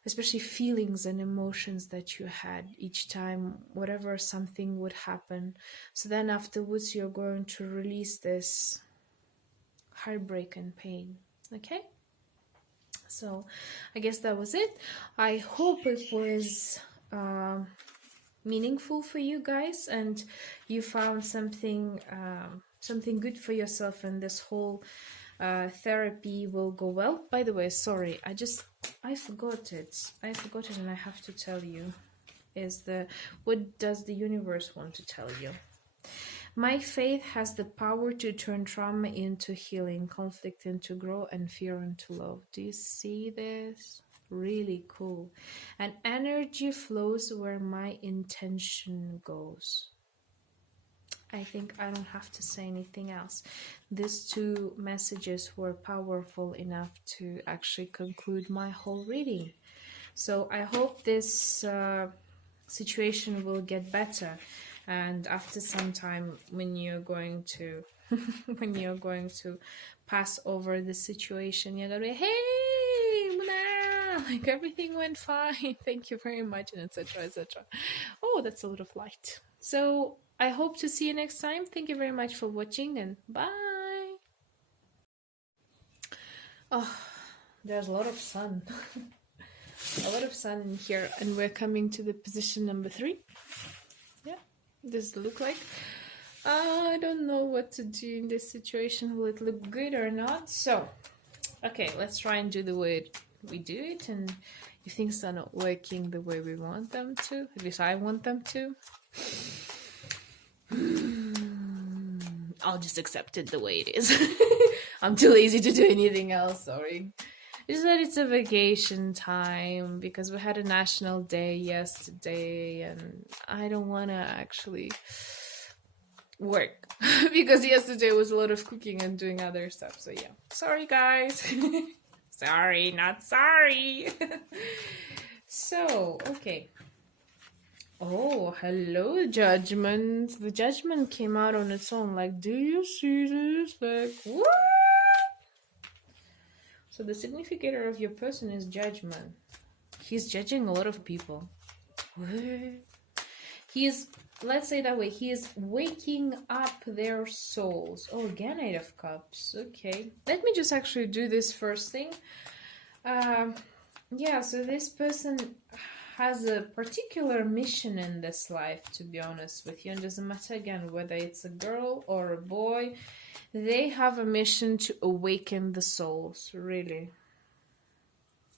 especially feelings and emotions that you had each time, whatever something would happen. So then afterwards you're going to release this heartbreak and pain. Okay, so I guess that was it. I hope it was meaningful for you guys, and you found something good for yourself, and this whole therapy will go well. By the way, sorry, I forgot it, and I have to tell you, what does the universe want to tell you? My faith has the power to turn trauma into healing, conflict into growth, and fear into love. Do you see this? Really cool. And energy flows where my intention goes. I think I don't have to say anything else. These two messages were powerful enough to actually conclude my whole reading. So I hope this situation will get better. And after some time, when you're going to when you're going to pass over the situation, you're gonna be, hey, Muna, like everything went fine. Thank you very much, and etc. etc. Oh, that's a lot of light. So I hope to see you next time. Thank you very much for watching, and bye. Oh, there's a lot of sun. A lot of sun in here, and we're coming to the position number 3. Yeah, does it look like? I don't know what to do in this situation. Will it look good or not? So, okay, let's try and do the way we do it. And if things are not working the way we want them to, at least I want them to, I'll just accept it the way it is. I'm too lazy to do anything else, sorry. Just that it's a vacation time because we had a national day yesterday and I don't want to actually work because yesterday was a lot of cooking and doing other stuff. So yeah, sorry guys. Sorry, not sorry. So, okay. Oh, hello, Judgment. The Judgment came out on its own. Like, do you see this? Like, what? So the significator of your person is Judgment. He's judging a lot of people. What? He's, let's say that way, he is waking up their souls. Oh, again, 8 of Cups. Okay. Let me just actually do this first thing. Yeah, so this person has a particular mission in this life, to be honest with you. And it doesn't matter, again, whether it's a girl or a boy. They have a mission to awaken the souls, really.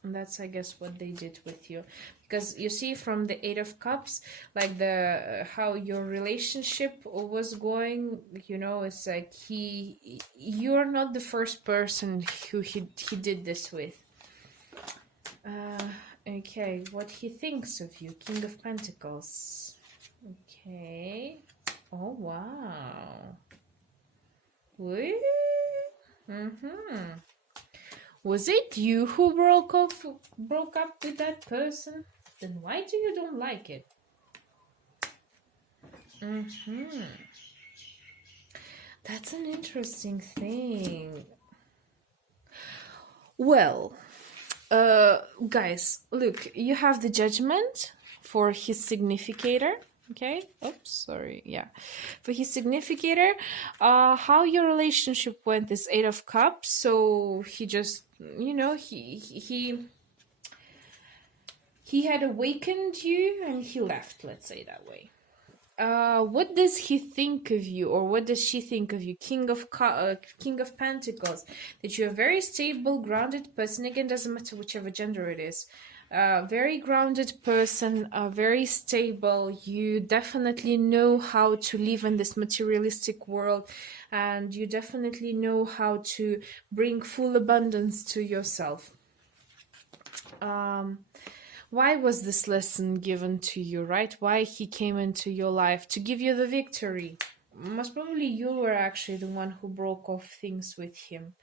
And that's, I guess, what they did with you. Because you see from the 8 of Cups, like the how your relationship was going, you know, it's like you're not the first person who he did this with. Okay, what he thinks of you, King of Pentacles. Okay. Oh, wow. Was it you who broke up with that person? Then why do you don't like it? That's an interesting thing. Well, guys, look, you have the Judgment for his significator. Okay, oops, sorry, yeah. For his significator, how your relationship went is 8 of Cups. So he just, you know, he had awakened you and he left, let's say that way. What does he think of you, or what does she think of you? King of Pentacles. That you're a very stable, grounded person. Again, doesn't matter whichever gender it is. Very grounded person, very stable. You definitely know how to live in this materialistic world, and you definitely know how to bring full abundance to yourself. Why was this lesson given to you, right? Why he came into your life? To give you the victory. Most probably you were actually the one who broke off things with him.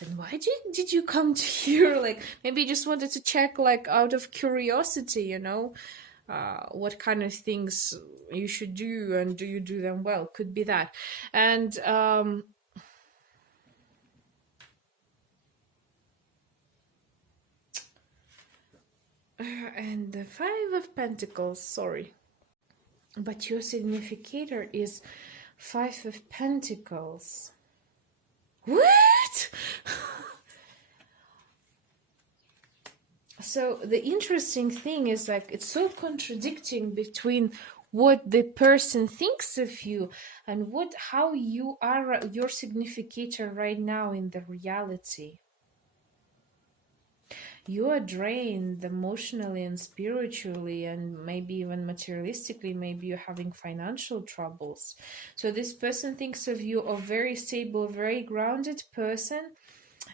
Then why did you come to here? Like, maybe you just wanted to check, like, out of curiosity, you know, what kind of things you should do, and do you do them well? Could be that. And and the 5 of Pentacles, sorry. But your significator is 5 of Pentacles. What? So the interesting thing is, like, it's so contradicting between what the person thinks of you and how you are, your significator right now in the reality. You are drained emotionally and spiritually, and maybe even materialistically. Maybe you're having financial troubles. So this person thinks of you a very stable, very grounded person,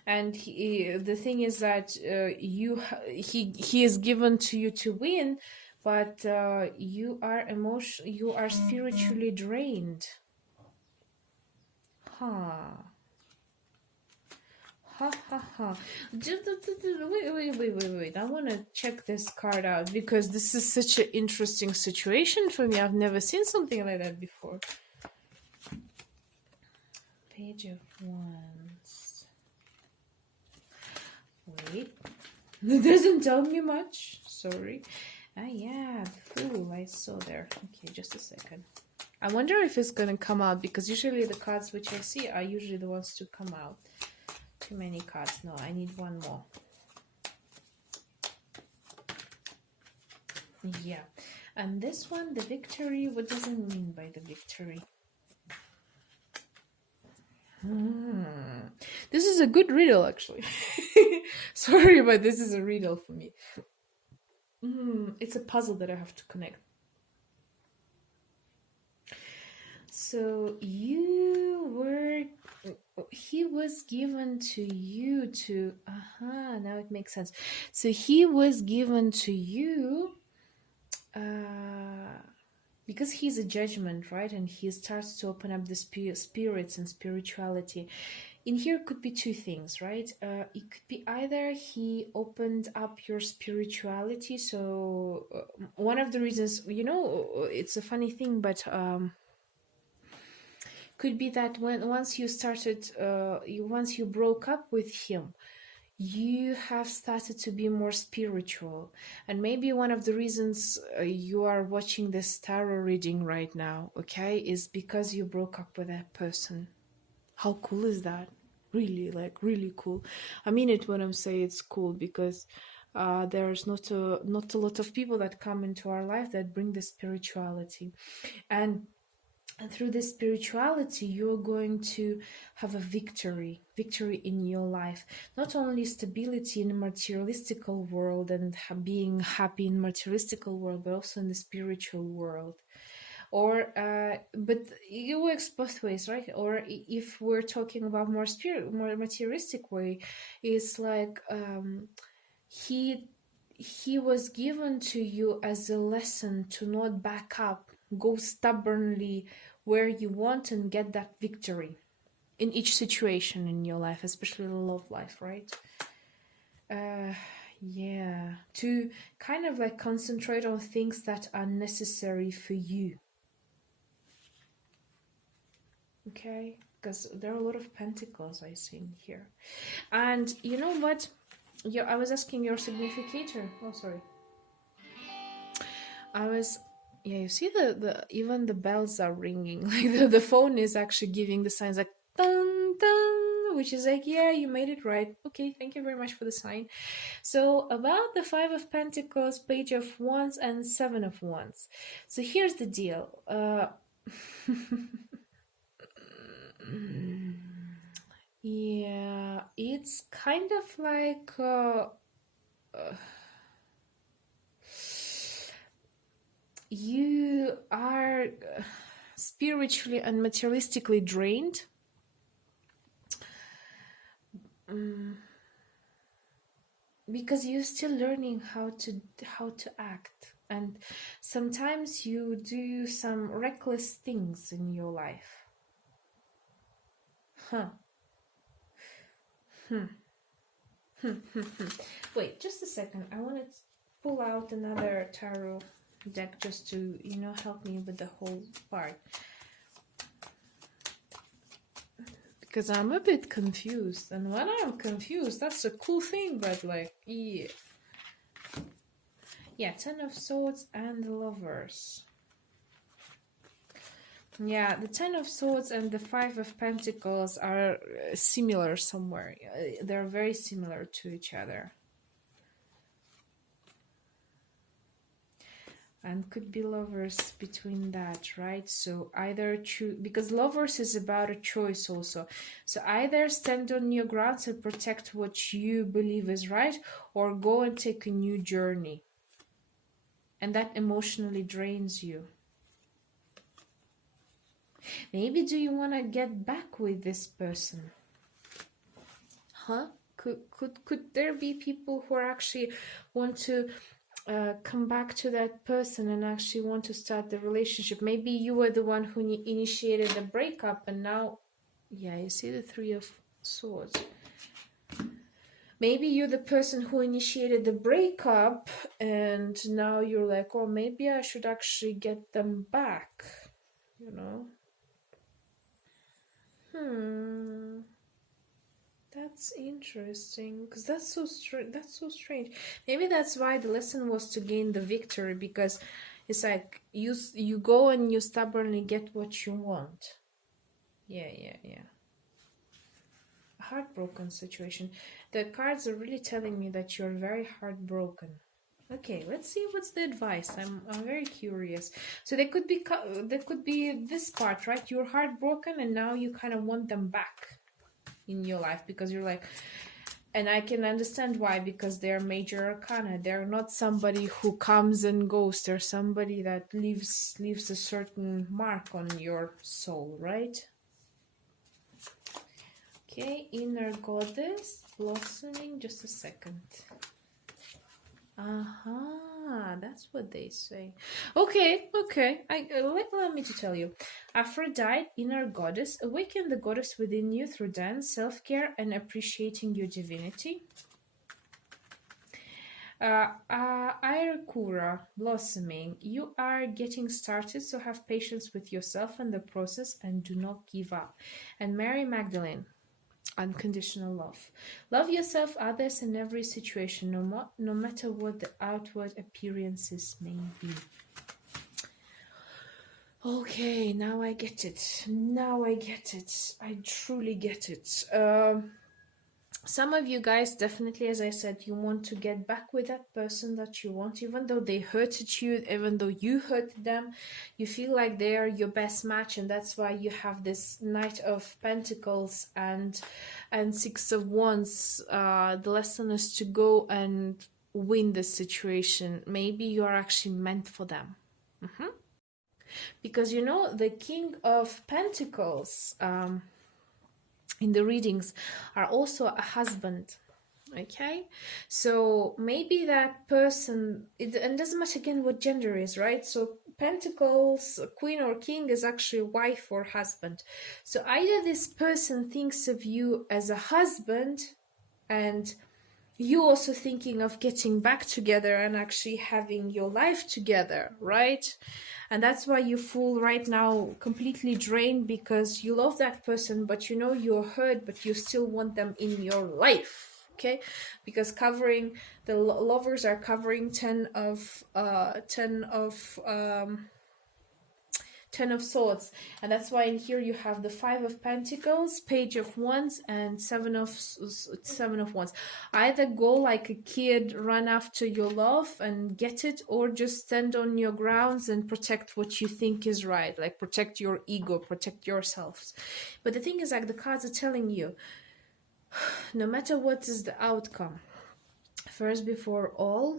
And the thing is that he is given to you to win, but you are spiritually drained. Huh. Ha ha ha. Wait. I want to check this card out because this is such an interesting situation for me. I've never seen something like that before. Page of Wands. Wait. It doesn't tell me much. Sorry. Ah, yeah, the Fool I saw there. Okay, just a second. I wonder if it's gonna come out because usually the cards which I see are usually the ones to come out. Too many cards. No, I need one more. Yeah. And this one, the victory, what does it mean by the victory? This is a good riddle, actually. Sorry, but this is a riddle for me. It's a puzzle that I have to connect. So he was given to you to, now it makes sense. So he was given to you because he's a judgment, right? And he starts to open up the spirits and spirituality. In here could be two things, right? It could be either he opened up your spirituality. So one of the reasons, it's a funny thing, but could be that once you broke up with him, you have started to be more spiritual. And maybe one of the reasons you are watching this tarot reading right now, okay, is because you broke up with that person. How cool is that? Really, like really cool. I mean it when I'm saying it's cool because there's not a lot of people that come into our life that bring the spirituality. And through this spirituality, you're going to have a victory in your life. Not only stability in the materialistical world and being happy in the materialistical world, but also in the spiritual world. Or but it works both ways, right? Or if we're talking about more materialistic way, it's like he was given to you as a lesson to not back up, go stubbornly where you want and get that victory in each situation in your life, especially the love life, right? Yeah, to kind of like concentrate on things that are necessary for you. Okay, because there are a lot of pentacles I see in here. And you know what? I was asking your significator. Oh, sorry. You see the even the bells are ringing. Like the phone is actually giving the signs like dun dun, which is like, yeah, you made it right. Okay, thank you very much for the sign. So about the Five of Pentacles, Page of Wands, and Seven of Wands. So here's the deal. Yeah, it's kind of like you are spiritually and materialistically drained. Because you're still learning how to act, and sometimes you do some reckless things in your life. Wait, just a second. I want to pull out another tarot deck just to, help me with the whole part. Because I'm a bit confused. And when I'm confused, that's a cool thing, but like, yeah. Yeah, Ten of Swords and the Lovers. Yeah, the Ten of Swords and the Five of Pentacles are similar somewhere. They're very similar to each other. And could be lovers between that, right? So either choose, because lovers is about a choice also. So either stand on your grounds and protect what you believe is right, or go and take a new journey. And that emotionally drains you. Maybe do you want to get back with this person? Huh? Could there be people who are actually want to come back to that person and actually want to start the relationship? Maybe you were the one who initiated the breakup, and now, yeah, you see the Three of Swords. Maybe you're the person who initiated the breakup, and now you're like, oh, maybe I should actually get them back, you know? That's interesting, because that's so strange. Maybe that's why the lesson was to gain the victory, because it's like you go and you stubbornly get what you want. Yeah. Heartbroken situation. The cards are really telling me that you're very heartbroken. Okay, let's see what's the advice. I'm very curious. So there could be this part, right? You're heartbroken and now you kind of want them back in your life, because you're like, and I can understand why, because they're major arcana. They're not somebody who comes and goes. They're somebody that leaves a certain mark on your soul, right? Okay, inner goddess blossoming. Just a second. That's what they say. Okay. Allow me to tell you. Aphrodite, inner goddess, awaken the goddess within you through dance, self-care, and appreciating your divinity. Ayakura, blossoming. You are getting started, so have patience with yourself and the process, and do not give up. And Mary Magdalene, unconditional love. Love yourself, others, in every situation, no matter what the outward appearances may be. Okay, now I get it. I truly get it. Some of you guys, definitely, as I said, you want to get back with that person that you want, even though they hurted you, even though you hurt them. You feel like they're your best match, and that's why you have this Knight of Pentacles and Six of Wands. The lesson is to go and win the situation. Maybe you are actually meant for them. Because, you know, the King of Pentacles in the readings are also a husband. Okay, so maybe that person, and doesn't matter again what gender is, right? So Pentacles, Queen or King, is actually wife or husband. So either this person thinks of you as a husband, and you also thinking of getting back together and actually having your life together, right? And that's why you feel right now completely drained, because you love that person, but you know you're hurt, but you still want them in your life. Okay, because covering the lovers are covering 10 of Swords, and that's why in here you have the 5 of Pentacles, Page of Wands, and 7 of Wands. Either go like a kid, run after your love and get it, or just stand on your grounds and protect what you think is right, like protect your ego, protect yourselves. But the thing is, like, the cards are telling you, no matter what is the outcome, first before all,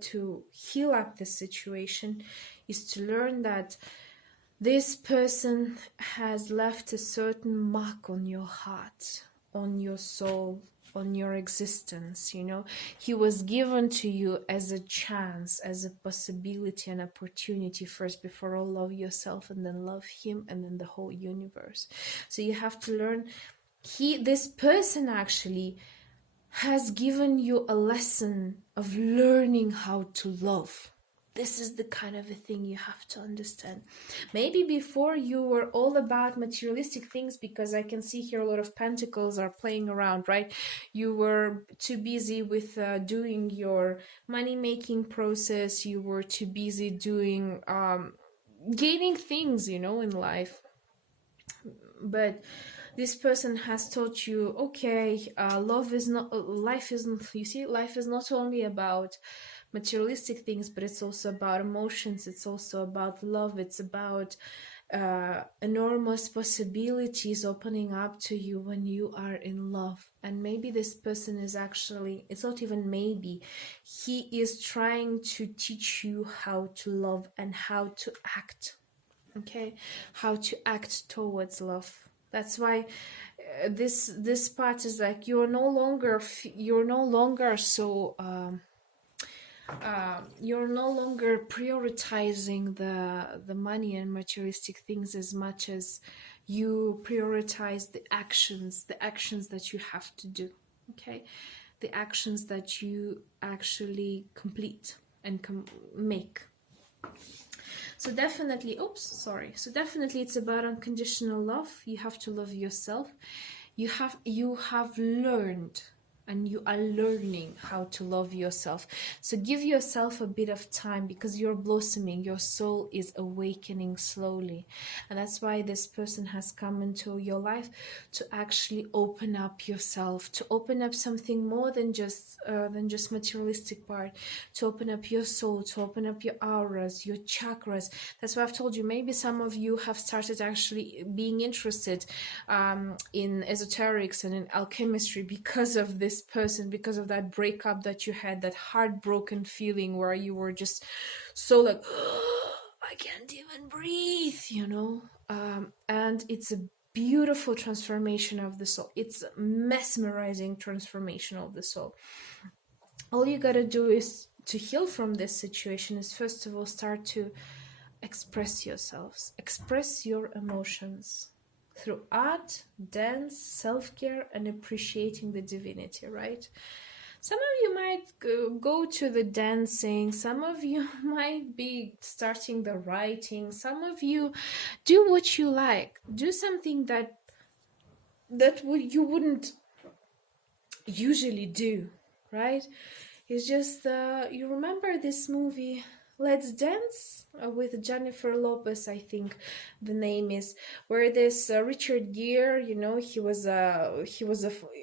to heal up the situation is to learn that this person has left a certain mark on your heart, on your soul, on your existence. You know, he was given to you as a chance, as a possibility, an opportunity. First, before all, love yourself, and then love him, and then the whole universe. So you have to learn, this person actually has given you a lesson of learning how to love. This is the kind of a thing you have to understand. Maybe before you were all about materialistic things, because I can see here a lot of pentacles are playing around, right? You were too busy with doing your money-making process. You were too busy doing, gaining things, you know, in life. But this person has taught you, okay, life is not, you see, life is not only about materialistic things, but it's also about emotions, it's also about love, it's about enormous possibilities opening up to you when you are in love. And maybe this person is actually, it's not even maybe, he is trying to teach you how to love and how to act. Okay, how to act towards love. That's why this part is like you're no longer so you're no longer prioritizing the money and materialistic things as much as you prioritize the actions that you have to do. Okay, the actions that you actually complete and make. So definitely, oops, sorry. So definitely, it's about unconditional love. You have to love yourself. You have learned, and you are learning how to love yourself. So give yourself a bit of time, because you're blossoming. Your soul is awakening slowly, and that's why this person has come into your life, to actually open up yourself, to open up something more than just materialistic part, to open up your soul, to open up your auras, your chakras. That's why I've told you, maybe some of you have started actually being interested in esoterics and in alchemistry because of this person, because of that breakup that you had, that heartbroken feeling where you were just so like, I can't even breathe, and it's a beautiful transformation of the soul. It's a mesmerizing transformation of the soul. All you gotta do is to heal from this situation is, first of all, start to express yourselves, express your emotions through art, dance, self-care, and appreciating the divinity, right? Some of you might go to the dancing, some of you might be starting the writing, some of you do what you like, do something that you wouldn't usually do, right? It's just you remember this movie Let's Dance with Jennifer Lopez, I think the name is, where this Richard Gere, he was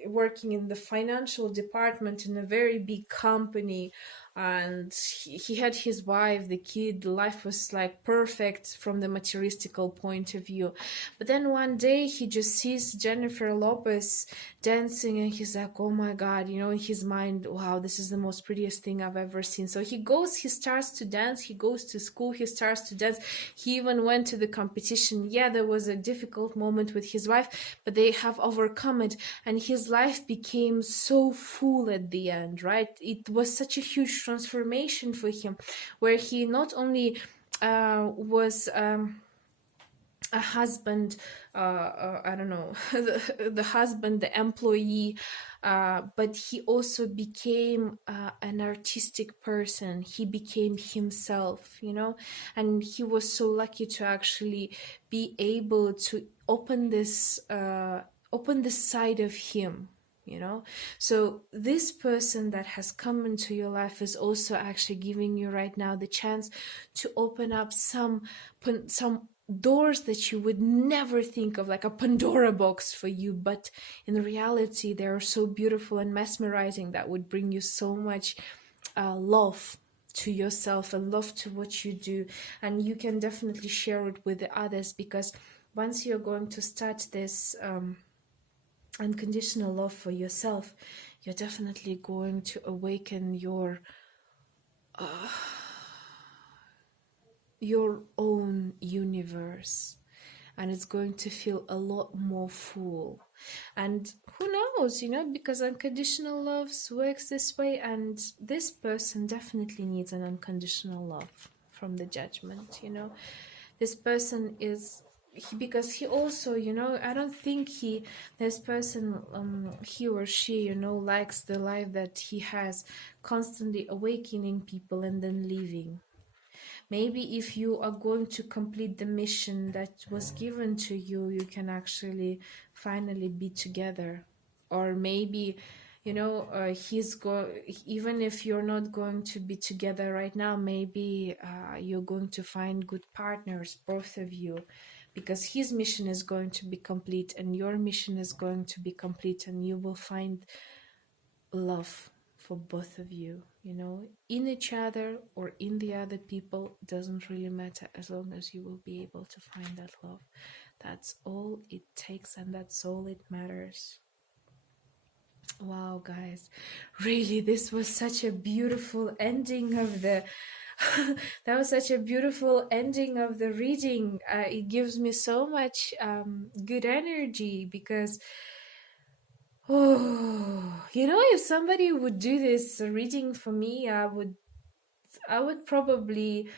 working in the financial department in a very big company, and he had his wife, the kid, life was like perfect from the materialistical point of view. But then one day he just sees Jennifer Lopez dancing, and he's like, oh my god, in his mind, wow, this is the most prettiest thing I've ever seen. So he starts to dance, he goes to school, he starts to dance, he even went to the competition. Yeah, there was a difficult moment with his wife, but they have overcome it, and his life became so full at the end, right? It was such a huge transformation for him, where he not only was a husband, I don't know, the husband, the employee, but he also became an artistic person. He became himself, and he was so lucky to actually be able to open this side of him. So this person that has come into your life is also actually giving you right now the chance to open up some doors that you would never think of, like a Pandora box for you, but in reality they are so beautiful and mesmerizing that would bring you so much love to yourself and love to what you do. And you can definitely share it with the others, because once you're going to start this unconditional love for yourself, you're definitely going to awaken your own universe, and it's going to feel a lot more full. And who knows, because unconditional love works this way, and this person definitely needs an unconditional love from the judgment. This person is because he also, I don't think this person, he or she, likes the life that he has, constantly awakening people and then leaving. Maybe if you are going to complete the mission that was given to you, you can actually finally be together. Or maybe, even if you're not going to be together right now, maybe you're going to find good partners, both of you, because his mission is going to be complete and your mission is going to be complete, and you will find love for both of you, in each other or in the other people. Doesn't really matter, as long as you will be able to find that love. That's all it takes, and that's all it matters. Wow, guys, really, this was such a beautiful ending of the that was such a beautiful ending of the reading. It gives me so much good energy, because Oh, if somebody would do this reading for me, I would probably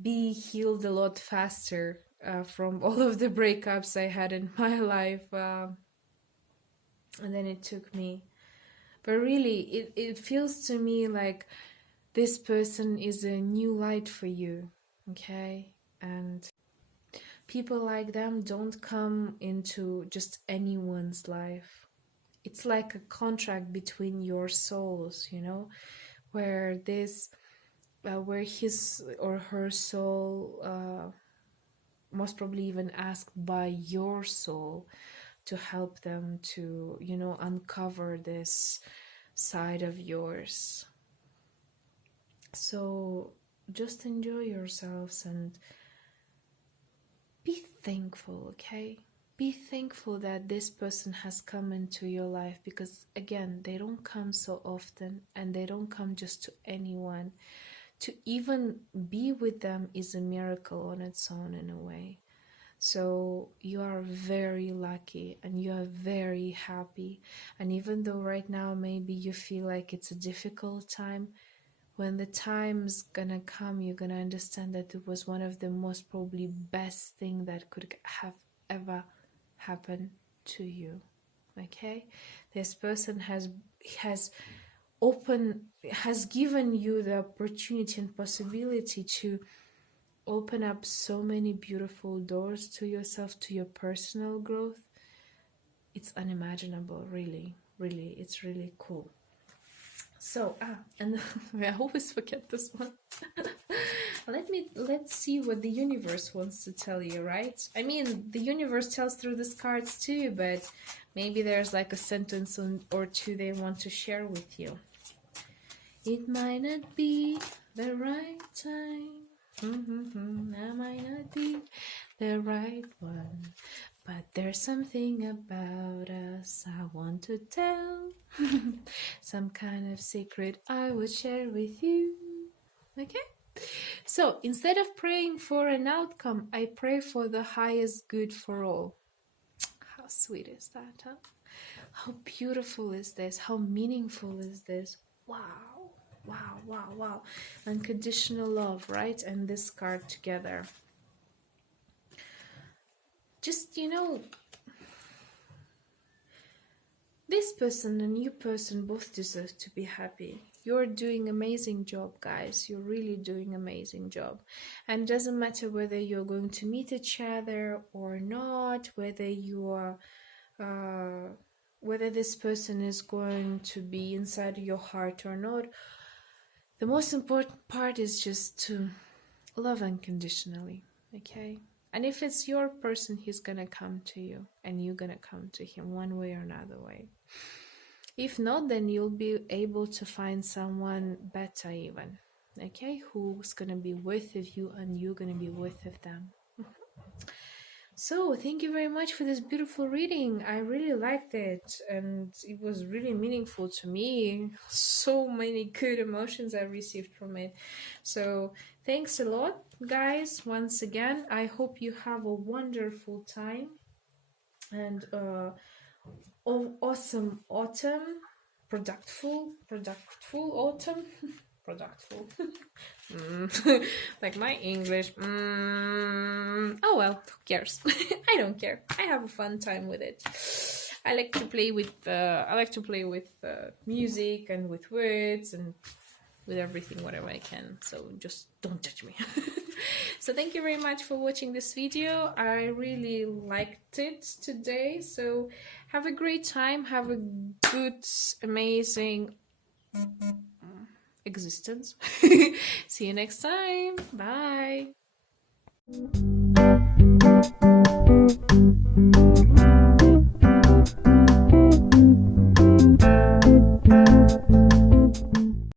be healed a lot faster from all of the breakups I had in my life. And then it took me. But really, it feels to me like this person is a new light for you, okay? And people like them don't come into just anyone's life. It's like a contract between your souls, where where his or her soul, most probably even asked by your soul to help them to, uncover this side of yours. So just enjoy yourselves and be thankful, okay? Be thankful that this person has come into your life, because again, they don't come so often, and they don't come just to anyone. To even be with them is a miracle on its own, in a way. So you are very lucky and you are very happy. And even though right now maybe you feel like it's a difficult time, when the time's gonna come, you're gonna understand that it was one of the most probably best thing that could have ever happened to you. Okay? This person has given you the opportunity and possibility to open up so many beautiful doors to yourself, to your personal growth. It's unimaginable, really, it's really cool. So, and I always forget this one. Let's see what the universe wants to tell you, right? I mean, the universe tells through these cards too, but maybe there's like a sentence or two they want to share with you. It might not be the right time. That might not be the right one, but there's something about us I want to tell. Some kind of secret I would share with you. Okay? So instead of praying for an outcome, I pray for the highest good for all. How sweet is that, huh? How beautiful is this? How meaningful is this? Wow. Wow. Unconditional love, right? And this card together. Just, this person and you person both deserve to be happy. You're doing amazing job, guys. You're really doing amazing job. And it doesn't matter whether you're going to meet each other or not, whether you are whether this person is going to be inside your heart or not. The most important part is just to love unconditionally, okay? And if it's your person, he's gonna come to you and you're gonna come to him one way or another way. If not, then you'll be able to find someone better even, okay? Who's gonna be with you and you're gonna be with them. So thank you very much for this beautiful reading. I really liked it and it was really meaningful to me. So many good emotions I received from it. So thanks a lot, guys. Once again, I hope you have a wonderful time and awesome autumn, productful autumn. Productful. Like my English. Oh well, who cares? I don't care. I have a fun time with it. I like to play with music and with words and with everything, whatever I can. So just don't judge me. So thank you very much for watching this video. I really liked it today. So have a great time. Have a good, amazing existence. See you next time. Bye.